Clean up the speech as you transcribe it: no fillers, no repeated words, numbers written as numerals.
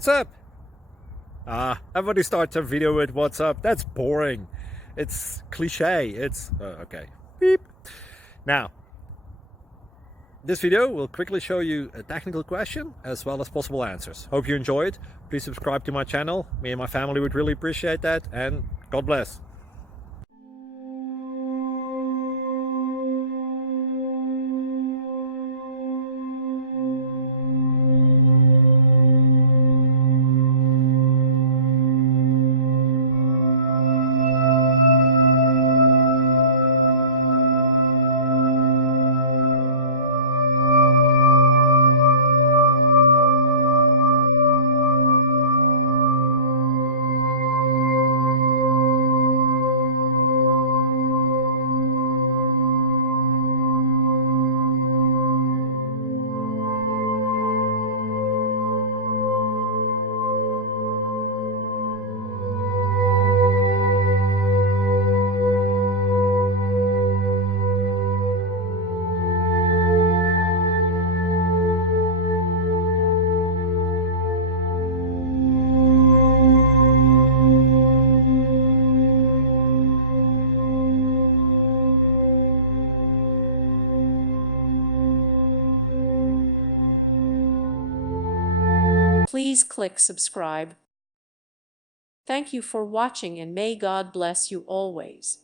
what's up? Everybody starts a video with what's up. That's boring. It's cliche. It's okay. Beep. Now, this video will quickly show you a technical question as well as possible answers. Hope you enjoy it. Please subscribe to my channel. Me and my family would really appreciate that, and God bless. Please click subscribe. Thank you for watching and may God bless you always.